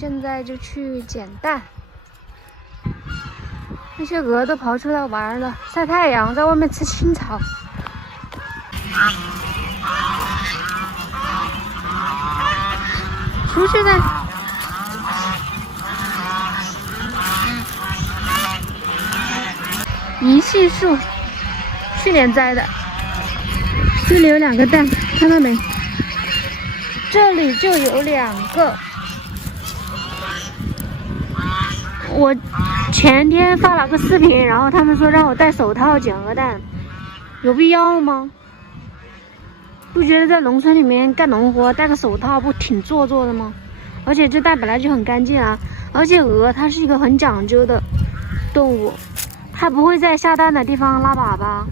现在就去捡蛋。那些鹅都跑出来玩了，晒太阳，在外面吃青草。出去呢。银杏树，去年栽的。这里有2个蛋，看到没？这里就有2个。我前天发了个视频，然后他们说让我戴手套捡鹅蛋，有必要吗？不觉得在农村里面干农活戴个手套不挺做作的吗？而且这蛋本来就很干净啊，而且鹅它是一个很讲究的动物，它不会在下蛋的地方拉粑粑。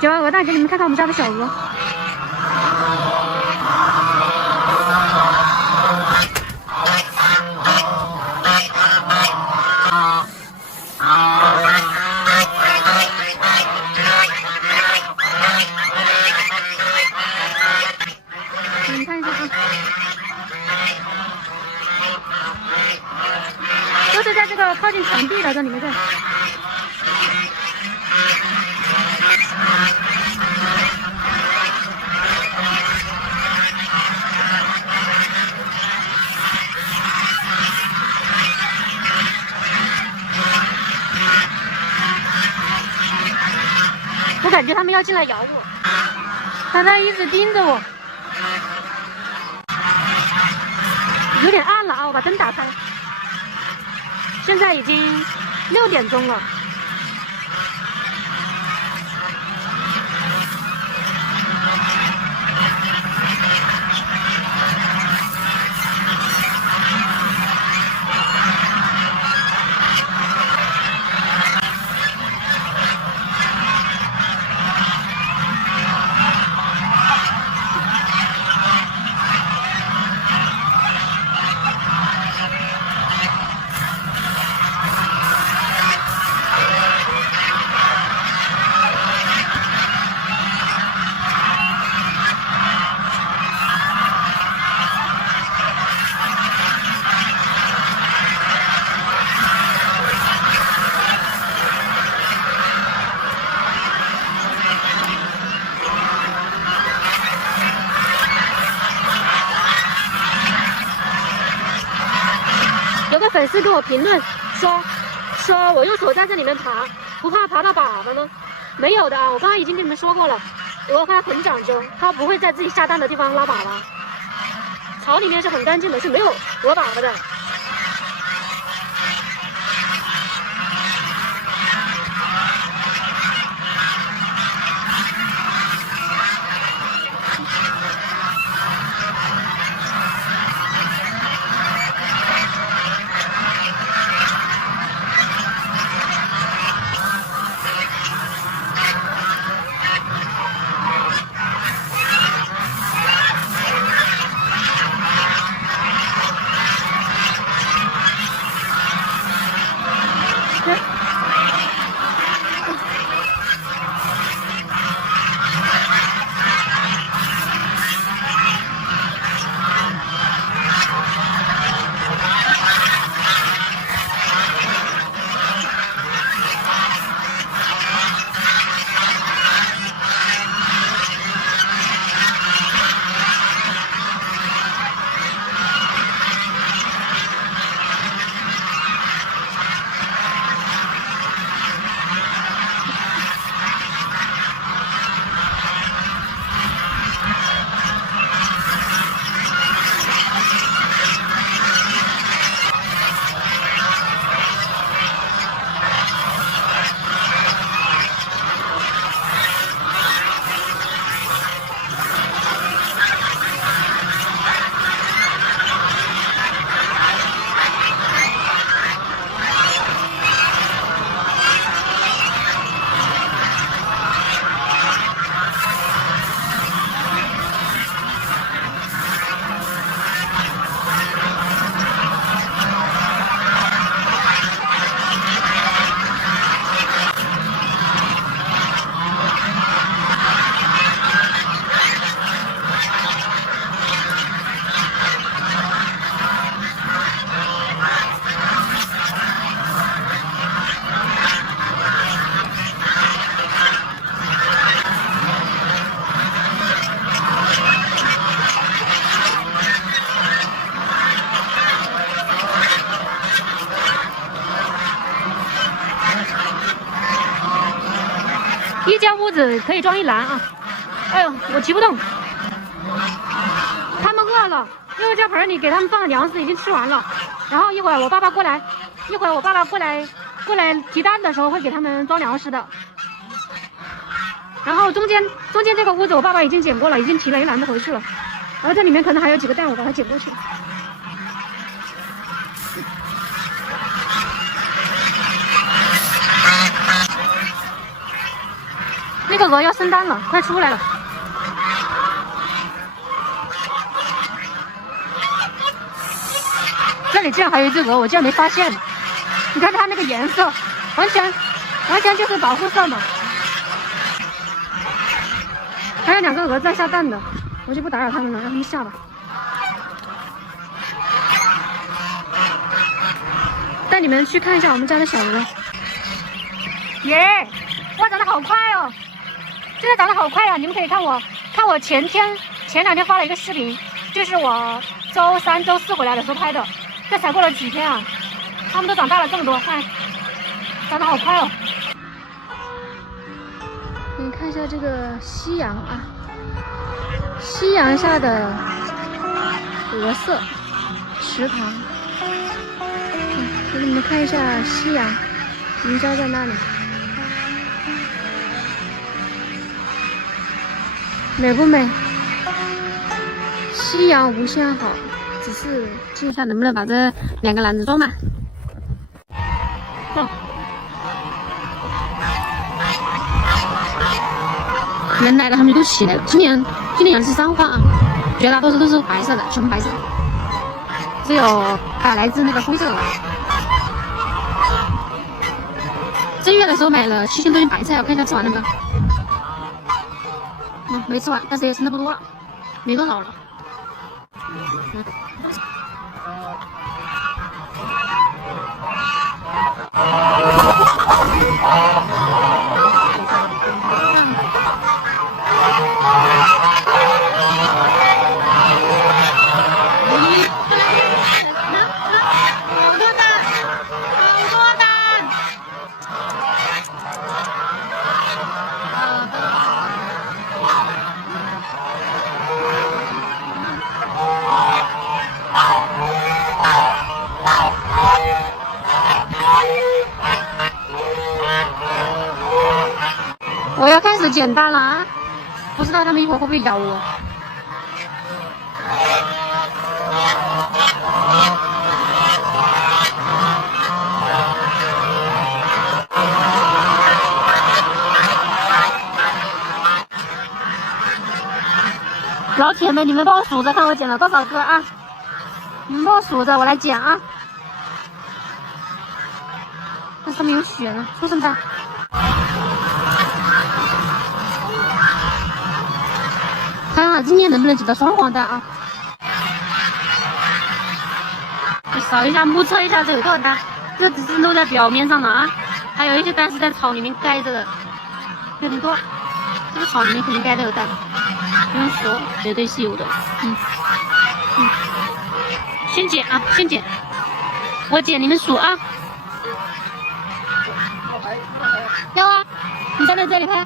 捡完鹅蛋，给你们看看我们家的小鹅。你们看一下啊，都是在这个靠近墙壁的这里面这。我感觉他们要进来咬我，他在一直盯着我。有点暗了啊，我把灯打开。现在已经6点钟了。有个粉丝给我评论说我用手在这里面爬，不怕爬到粑粑吗？没有的啊，我刚刚已经跟你们说过了，鹅它很讲究，它不会在自己下蛋的地方拉粑粑，巢里面是很干净的，是没有鹅粑粑的。子可以装一篮啊。哎呦，我提不动。他们饿了，因为这盆里给他们放的粮食已经吃完了。然后一会儿我爸爸过来提蛋的时候会给他们装粮食的。然后中间这个屋子我爸爸已经捡过了，已经提了一篮子回去了。然后这里面可能还有几个蛋，我把它捡过去。那个鹅要生蛋了，快出来了。这里竟然还有一只鹅，我竟然没发现。你看它那个颜色，完全就是保护色嘛。还有2个鹅在下蛋的，我就不打扰他们了，让他们下吧。带你们去看一下我们家的小鹅。耶！哇，长得好快哦！真的长得好快啊！你们可以看我前2天发了一个视频，就是我周3、周4回来的时候拍的。这才过了几天啊，它们都长大了这么多，看，长得好快哦。你看一下这个夕阳啊，夕阳下的鹅舍池塘。给你们看一下夕阳，云霄在那里，美不美？夕阳无限好，只是看一下能不能把这2个篮子装满。人来了，他们都起来了。今年养的是3花啊，绝大多数都是白色的，纯白色，只有来自那个灰色的。正月的时候买了7000多斤白菜，我看一下吃完了没有？没吃完，但是也剩的不多了，没多少了。我要开始捡蛋了啊！不知道他们一会儿会不会咬我。老铁们，你们帮我数着，看我捡了多少个啊！你们帮我数着，我来捡啊！那上面有血呢，畜生蛋！看看今天能不能捡到双黄蛋啊！扫一下，目测一下这有多少蛋，这只是露在表面上的啊，还有一些蛋是在草里面盖着的，有点多。这个草里面肯定盖着有蛋，不用说，绝对是有的。先捡啊，先捡，我捡，你们数啊。要啊，你站在这里拍。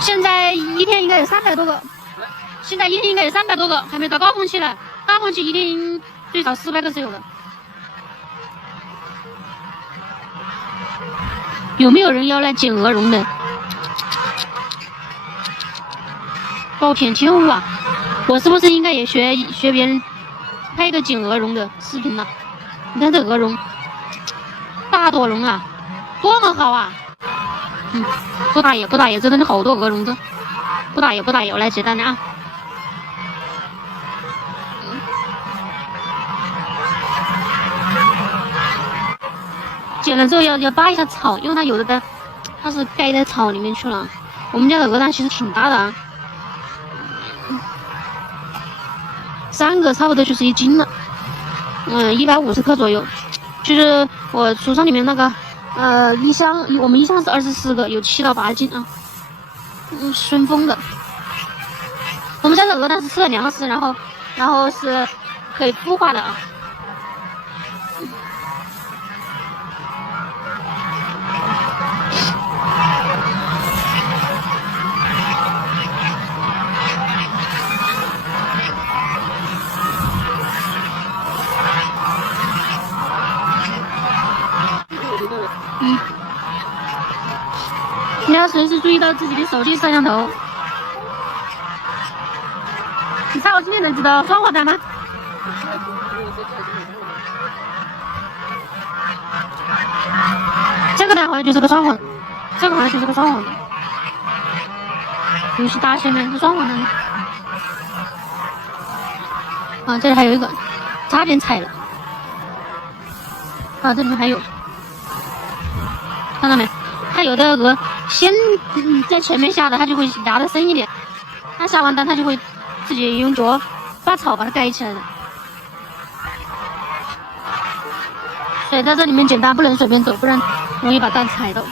现在一天应该有300多个，还没到高峰期呢。高峰期一天最少400个是有的。有没有人要来捡鹅绒的？暴殄天物啊！我是不是应该也学别人拍一个捡鹅绒的视频呢？你看这鹅绒，大朵绒啊，多么好啊！不打野，这真的好多鹅绒子，不打野，我来捡蛋啊！捡了之后要扒一下草，因为它有的蛋它是盖在草里面去了。我们家的鹅蛋其实挺大的啊，3个差不多就是1斤了，150克左右。就是我橱窗里面那个我们一箱是24个，有7到8斤啊。顺丰的。我们家的鹅蛋是吃了粮食，然后是可以孵化的啊。要随时注意到自己的手机摄像头。你猜我今天能知道双黄蛋吗？这个蛋好像就是个双黄，这个好像就是个双黄蛋。游戏大前面是双黄蛋。啊，这里还有一个，差点踩了。啊，这里面还有，看到没？它有的鹅先在前面下的，它就会压得深一点。它下完蛋，它就会自己用脚把草把它盖起来的。所以在这里面捡蛋不能随便走，不然容易把蛋踩到。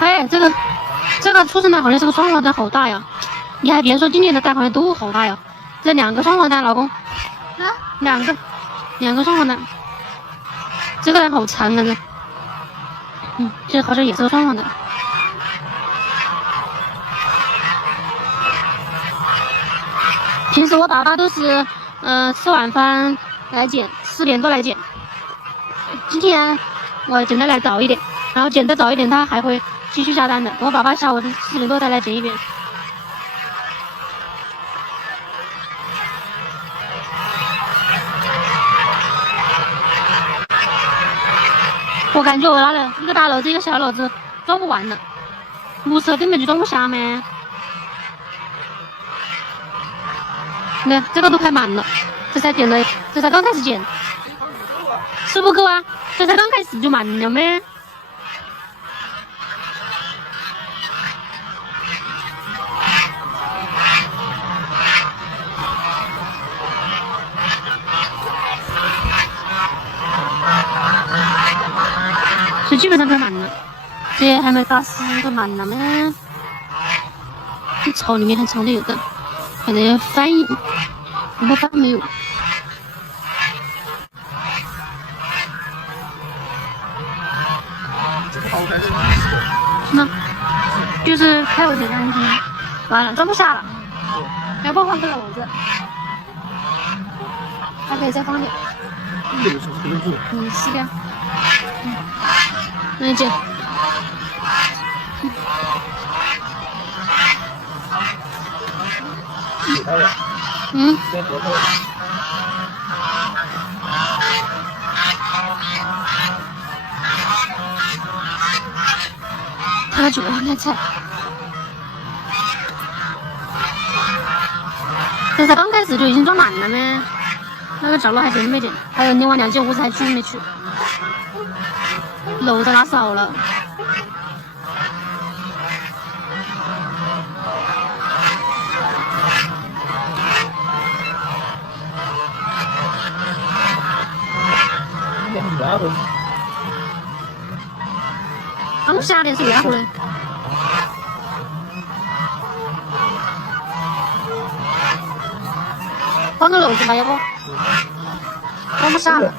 哎，这个出生蛋好像是个双黄蛋，好大呀！你还别说，今年的蛋好像都好大呀。这2个双黄蛋，老公，两个双黄蛋，这个蛋好长啊！这好像也是个双黄蛋。平时我爸爸都是吃晚饭来捡，4点多来捡。今天我捡的来早一点，然后捡的早一点，他还会继续下蛋的。我爸爸下午4点多再来捡一遍。我感觉我拿了一个大篓子一个小篓子装不完了，木车根本就装不下嘛。那这个都快满了，这才捡了，这才刚开始捡，是不够啊？这才刚开始就满了咩？这基本上快满了，这还没到10个满了咩？这草里面还藏着有的，可能要翻译，我翻没有。那就是开我这张机，完了装不下了，要不换个篓子，还可以再放点。是的。那这，他主要卖菜，这才刚开始就已经装满了呢。那个角落还捡没捡？还有另外2件屋子还去没去？篓子拿少了。刚下的是2户人。换个篓子吧，要不装不下了。